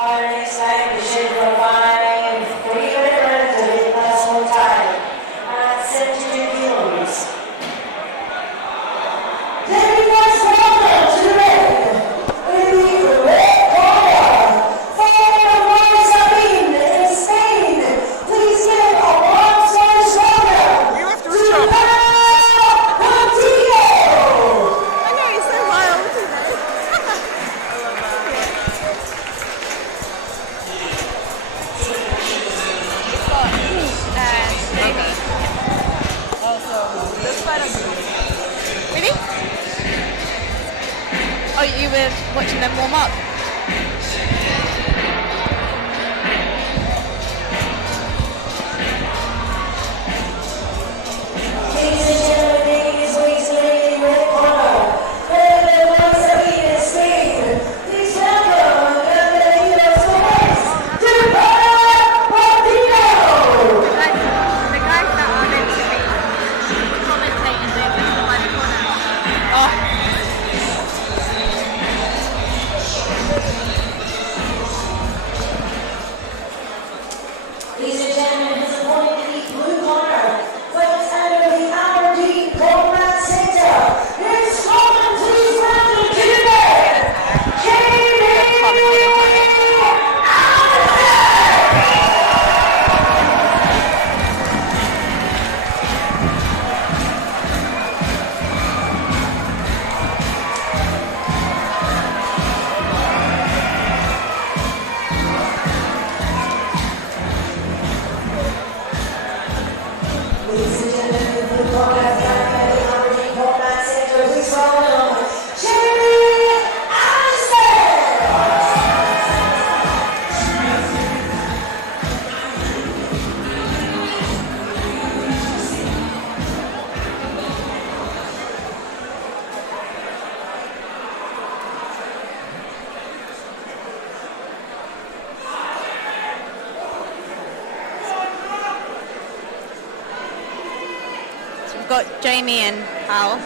Our next fight is scheduled for 3 minute rounds of Glasgow Muay Thai at 72 kilos. Then let's welcome to the ring, in the red corner, fighting from Sapein in Spain. Please give a warm Scottish welcome to Portillo. I know, he's so wild today. Maybe. Also, this fight is Really? Oh, you were watching them warm up? Ladies and gentlemen, making his way to the ring in the red corner, fighting from Sapein in Spain. Please welcome the Griphouse Portillo. The guys that are meant to be commentating, they're just by the corner. Oh. Ladies and gentlemen, his opponent in the blue corner fights out of the Aberdeen Combat Centre. In Scotland, please welcome to the ring, Allison. Ladies and gentlemen, the blue corner fighting out of the Aberdeen Combat Centre. Please welcome Allison. So we've got Jamie and Hal.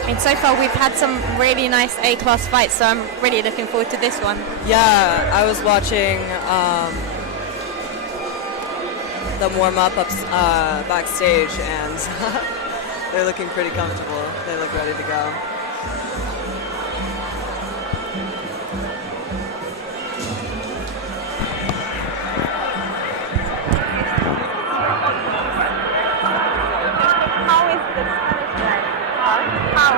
I mean, so far we've had some really nice A-class fights, so I'm really looking forward to this one. Yeah, I was watching them warm up backstage, and they're looking pretty comfortable. They look ready to go. How is the Spanish guy? How?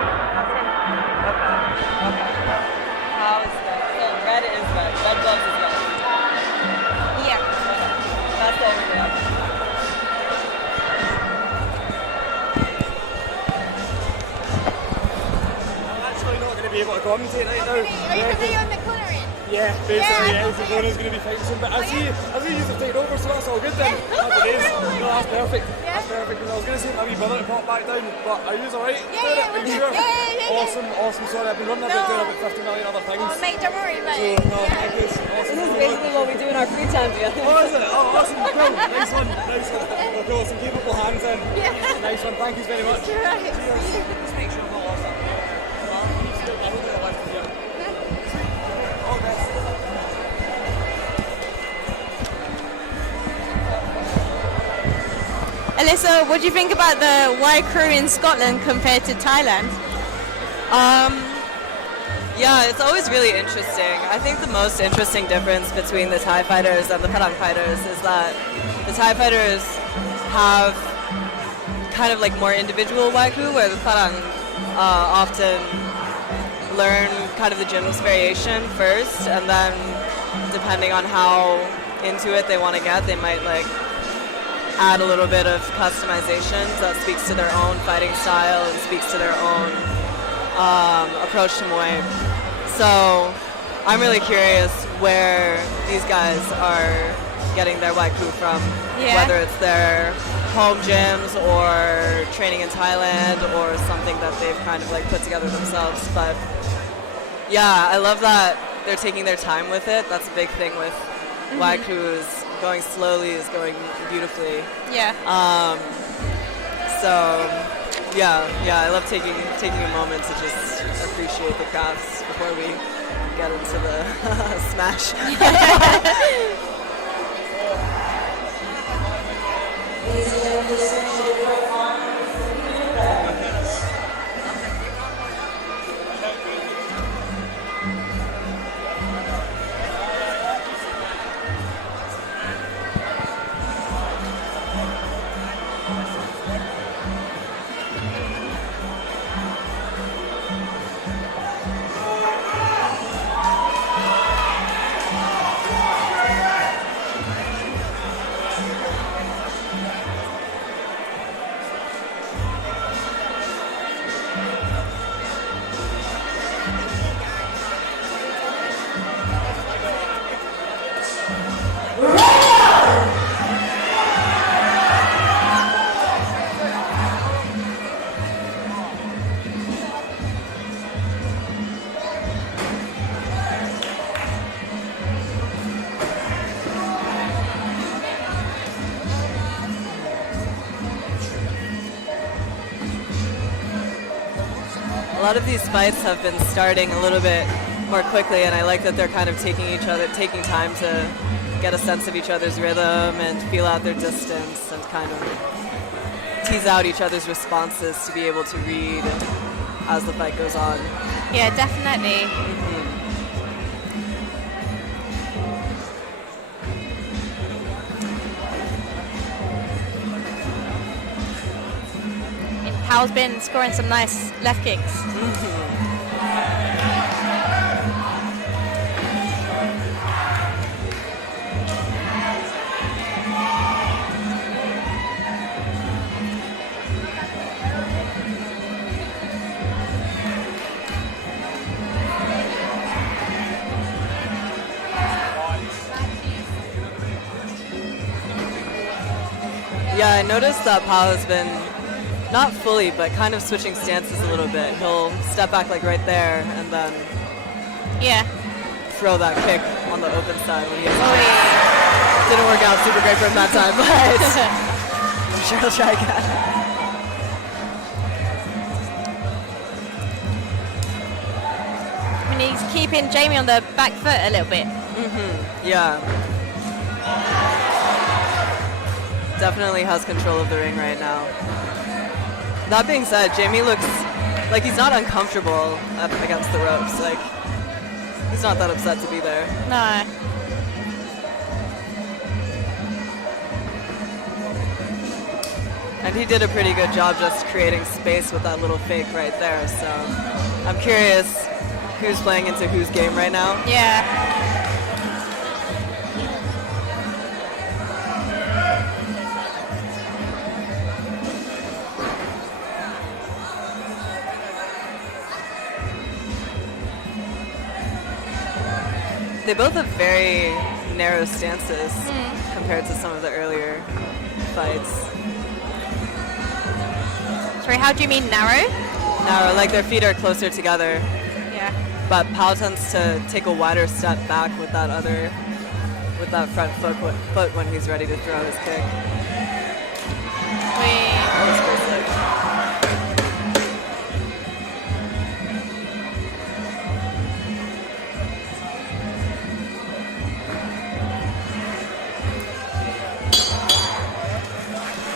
How is that? So red is red. Red gloves is red. Yeah. That's the only red. I'm actually not going to be able to commentate right now. Are you on the corner in? Yeah, basically, Yeah. yeah, Rona's going to be fighting soon. But I see you have taken over, so that's all good then. Happy days. No, that's perfect. Yeah. That's perfect. 'Cause I was going to say my wee brother to pop back down, but are you alright? Yeah, yeah, Are you sure? yeah. Awesome. Sorry, I've been running about doing about 50 million other things. Oh, mate, don't worry about So, it. no, thank you. Awesome. This is basically what we do in our free time together. Oh, is it? Oh, awesome. Cool. Nice one. We've got some capable hands in. Yeah. Nice one. Thank you very much. You're right. Cheers. Just make sure I'm not lost. I hope you're left here. All the best. Alyssa, what do you think about the Y crew in Scotland compared to Thailand? Yeah, it's always really interesting. I think the most interesting difference between the Thai fighters and the Padang fighters is that the Thai fighters have kind of like more individual waiku, where the Padang often learn kind of the gymnast variation first, and then depending on how into it they want to get, they might like add a little bit of customization that speaks to their own fighting style and speaks to their own approach to Muay. So I'm really curious where these guys are getting their waiku from, whether it's their home gyms or training in Thailand or something that they've kind of like put together themselves. But yeah, I love that they're taking their time with it. That's a big thing with waikus going slowly is going beautifully. Yeah. So yeah, I love taking a moment to just appreciate the crafts before we get into the smash. Ladies and gentlemen, this section of the final for you guys. A lot of these fights have been starting a little bit more quickly, and I like that they're kind of taking time to get a sense of each other's rhythm and feel out their distance and kind of tease out each other's responses to be able to read as the fight goes on. Yeah, definitely. And Powell's been scoring some nice left kicks. Yeah, I noticed that Powell has been not fully, but kind of switching stances a little bit. He'll step back like right there and then Yeah. throw that kick on the open side when he has Oh, yeah. Didn't work out super great for him that time, but I'm sure he'll try again. I mean, he's keeping Jamie on the back foot a little bit. Yeah. Definitely has control of the ring right now. That being said, Jamie looks like he's not uncomfortable up against the ropes. Like, he's not that upset to be there. No. And he did a pretty good job just creating space with that little fake right there. So I'm curious who's playing into whose game right now. Yeah. They both have very narrow stances compared to some of the earlier fights. Sorry, how do you mean narrow? Narrow, like their feet are closer together, Yeah. but Powell tends to take a wider step back with that front foot when he's ready to throw his kick. That was pretty slick.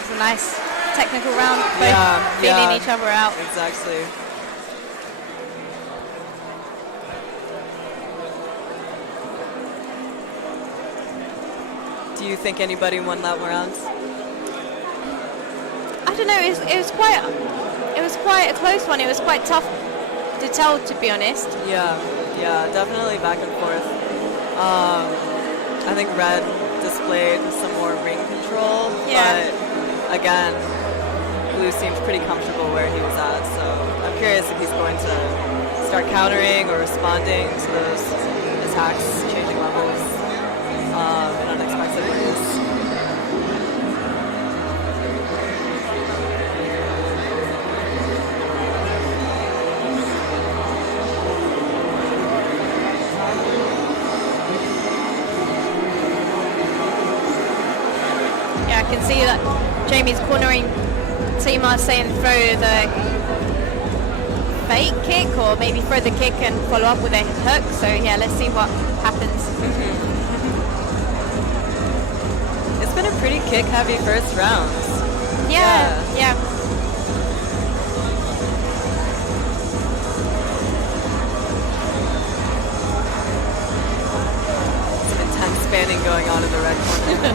It's a nice technical round. Both feeling each other out. Exactly. Do you think anybody won that round? I don't know. It was quite a close one. It was quite tough to tell, to be honest. Yeah, definitely back and forth. I think Red displayed some more ring control, but again, Blue seemed pretty comfortable where he was at. So I'm curious if he's going to start countering or responding to those attacks, changing levels in unexpected ways. Yeah, I can see that Jamie's cornering Tima, saying throw the fake kick or maybe throw the kick and follow up with a hook. So yeah, let's see what happens. It's been a pretty kick-heavy first round. Yeah. Some intense spanning going on in the red corner.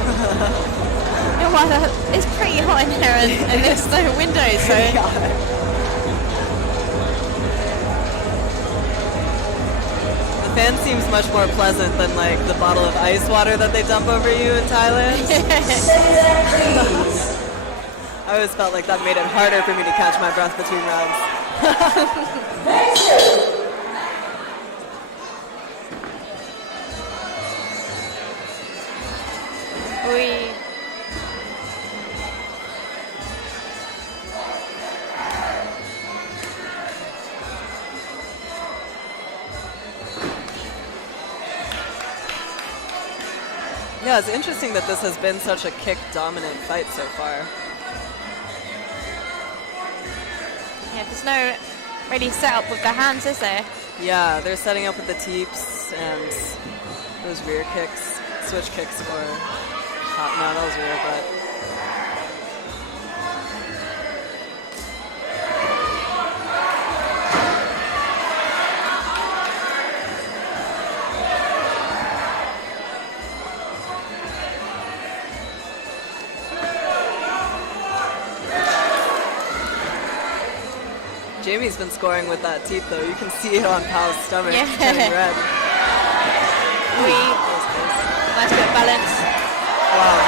Yeah, well, it's pretty hot in here and there's no windows, so The fan seems much more pleasant than like the bottle of ice water that they dump over you in Thailand. I always felt like that made it harder for me to catch my breath between rounds. Yeah, it's interesting that this has been such a kick-dominant fight so far. yeah, there's no really setup with the hands, is there? Yeah, they're setting up with the teeps and those rear kicks, switch kicks for top. No, that was rear, but Jamie's been scoring with that teep though. You can see it on Pal's stomach turning red. Nice bit of balance. Wow.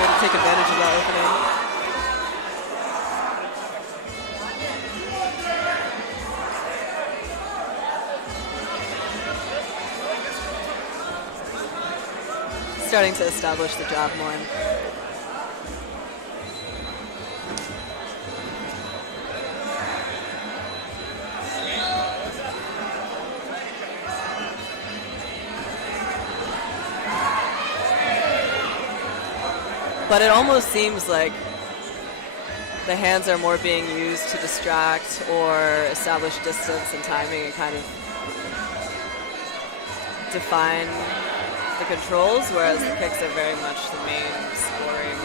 Way to take advantage of that opening. Starting to establish the jab more. But it almost seems like the hands are more being used to distract or establish distance and timing and kind of define the controls, whereas the kicks are very much the main scoring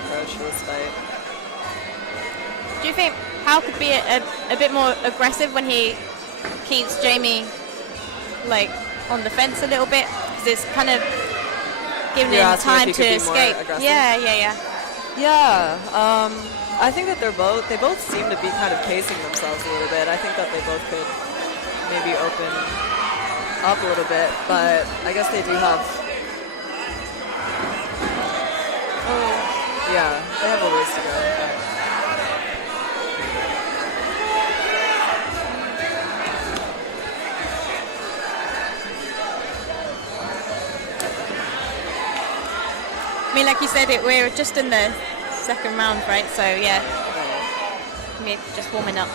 approach for this fight. Do you think Pal could be a bit more aggressive when he keeps Jamie like on the fence a little bit? Because it's kind of giving him time to escape. Yeah. Yeah, I think that they both seem to be kind of casing themselves a little bit. I think that they both could maybe open up a little bit, but I guess they do have. Yeah, they have a ways to go. I mean, like you said, we're just in the second round, right? So yeah, maybe just warming up.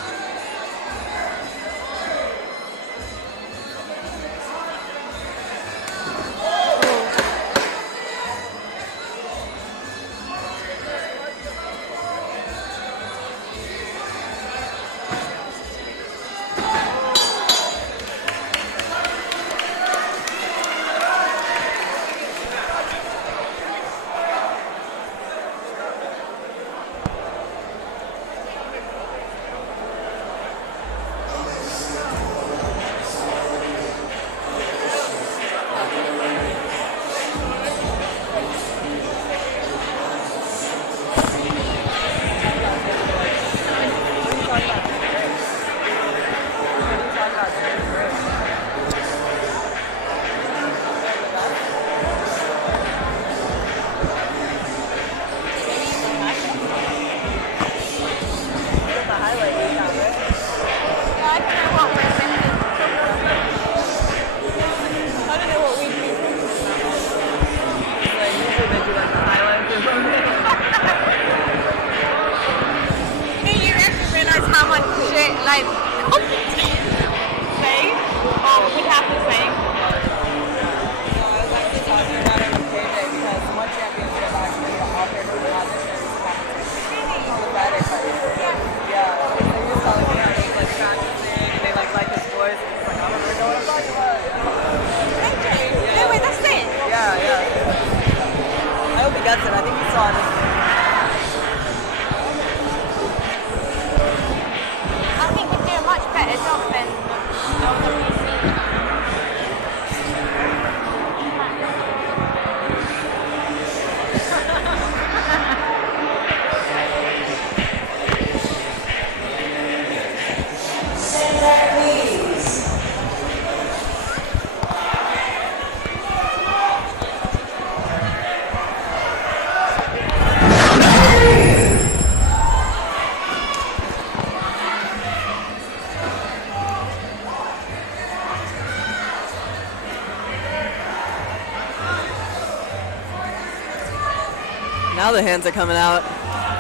Now the hands are coming out.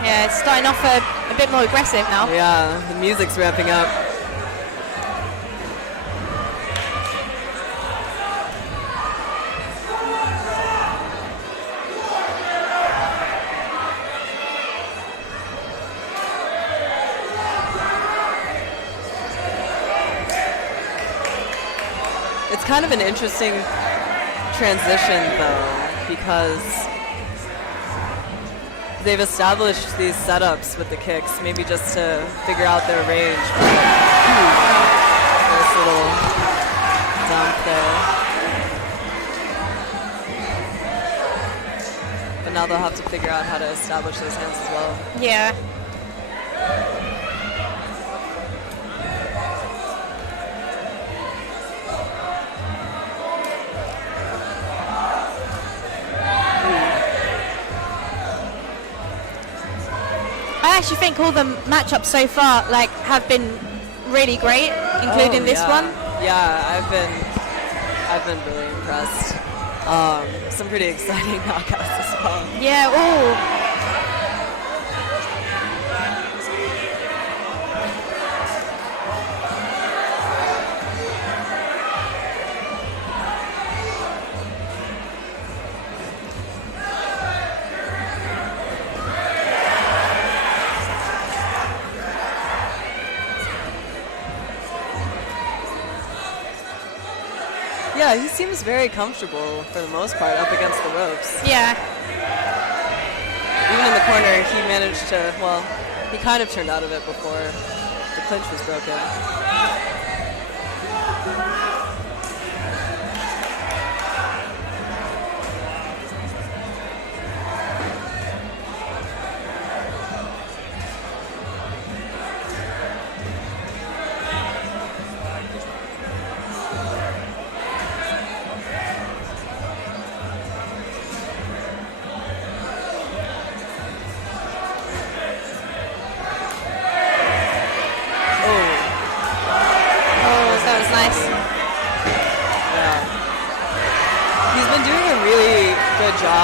Yeah, it's starting off a bit more aggressive now. Yeah, the music's ramping up. It's kind of an interesting transition though, because they've established these setups with the kicks, maybe just to figure out their range. Nice little dump there. But now they'll have to figure out how to establish those hands as well. Yeah. I actually think all the matchups so far have been really great, including this one. Yeah, I've been really impressed. Some pretty exciting knockouts as well. Yeah. Oh. Yeah, he seems very comfortable for the most part up against the ropes. Yeah. Even in the corner, he managed to, well, he kind of turned out of it before the clinch was broken.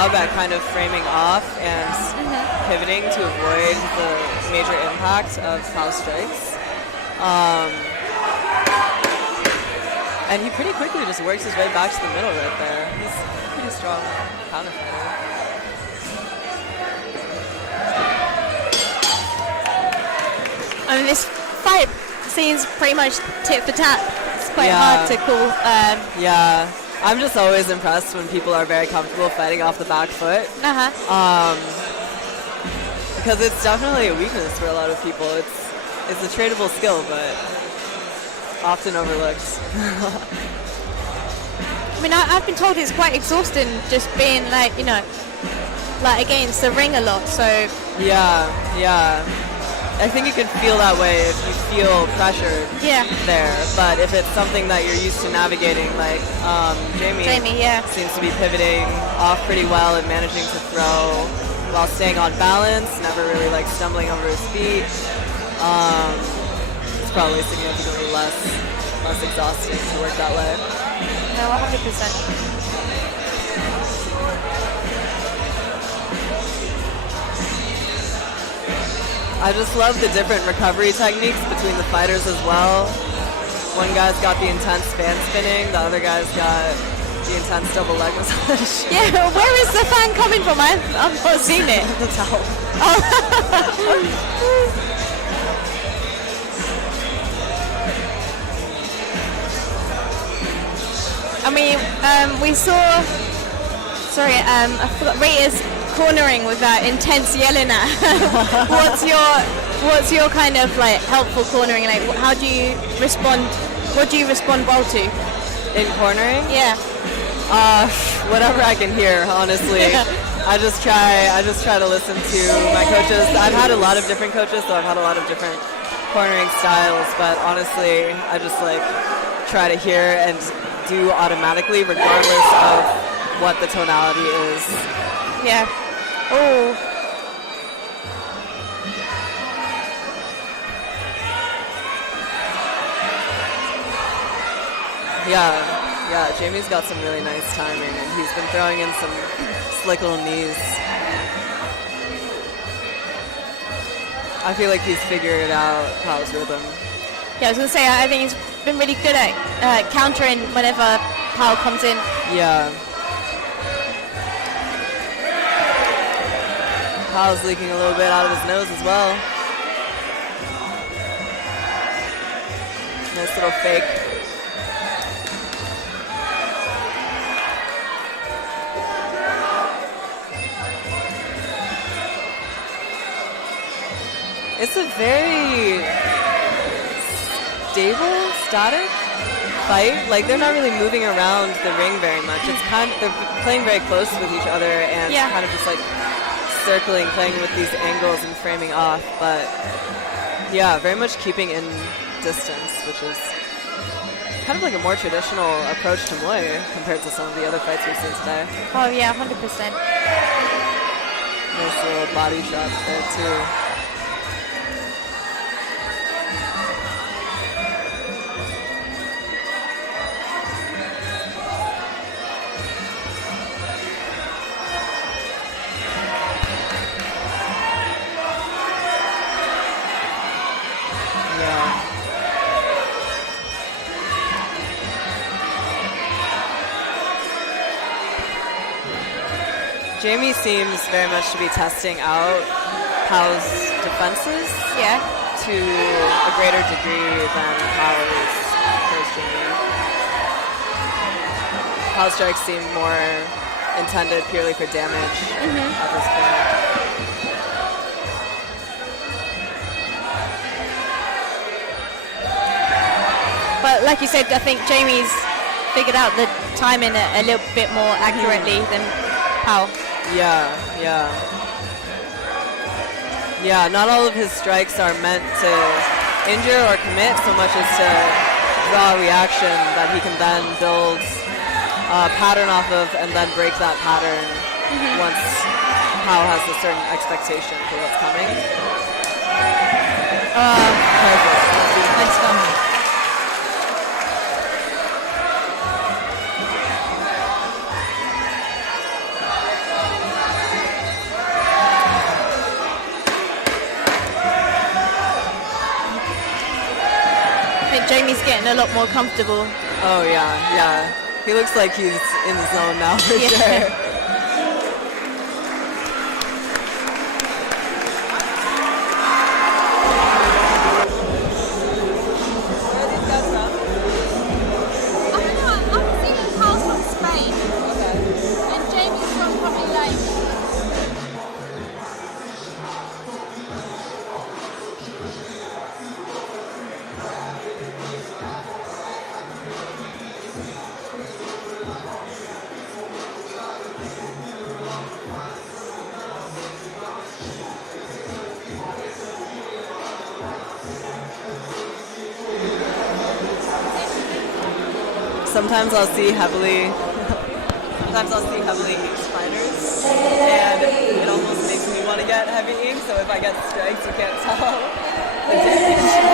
At kind of framing off and pivoting to avoid the major impact of foul strikes. And he pretty quickly just works his way back to the middle right there. He's a pretty strong counter fighter. I mean, this fight seems pretty much tit for tat. It's quite hard to call. Yeah. I'm just always impressed when people are very comfortable fighting off the back foot. Because it's definitely a weakness for a lot of people. It's a tradable skill, but often overlooked. I mean, I've been told it's quite exhausting just being against the ring a lot. So yeah. I think you can feel that way if you feel pressured there. But if it's something that you're used to navigating, like Jamie seems to be pivoting off pretty well and managing to throw while staying on balance, never really stumbling over his feet. It's probably significantly less exhausting to work that way. No, 100%. I just love the different recovery techniques between the fighters as well. One guy's got the intense fan spinning, the other guy's got the intense double leg massage. Yeah, where is the fan coming from? I've not seen it. The towel. Oh. I mean, we saw. Sorry, I forgot. Rita's cornering with that intense yelling at. What's your kind of helpful cornering? How do you respond? What do you respond well to? In cornering? Yeah. Whatever I can hear, honestly. I just try to listen to my coaches. I've had a lot of different coaches, so I've had a lot of different cornering styles, but honestly, I just try to hear and do automatically regardless of what the tonality is. Yeah. Oh. Yeah, Jamie's got some really nice timing, and he's been throwing in some slick little knees. I feel like he's figured out Pal's rhythm. Yeah, I was going to say, I think he's been really good at countering whenever Pal comes in. Yeah. Pal's leaking a little bit out of his nose as well. Nice little fake. It's a very stable, static fight. Like, they're not really moving around the ring very much. It's kind of, they're playing very close with each other and kind of just like circling, playing with these angles and framing off. But yeah, very much keeping in distance, which is kind of like a more traditional approach to Muay compared to some of the other fights we've seen today. Oh yeah, 100%. Nice little body drop there too. Jamie seems very much to be testing out Pal's defenses to a greater degree than Pal's Jamie. Pal's strikes seem more intended purely for damage at this point. But like you said, I think Jamie's figured out the timing a little bit more accurately than Pal. Yeah. Not all of his strikes are meant to injure or commit so much as to draw a reaction that he can then build a pattern off of and then break that pattern once Pal has a certain expectation for what's coming. Perfect. Nice stuff. Jamie's getting a lot more comfortable. Oh yeah. He looks like he's in the zone now for sure. Where are these guys from? I don't know, I'm seeing Pal's from Spain. Okay. And Jamie's from probably like Sometimes I'll see heavily inked fighters, and it almost makes me want to get heavy ink. So if I get strikes, you can't tell the difference.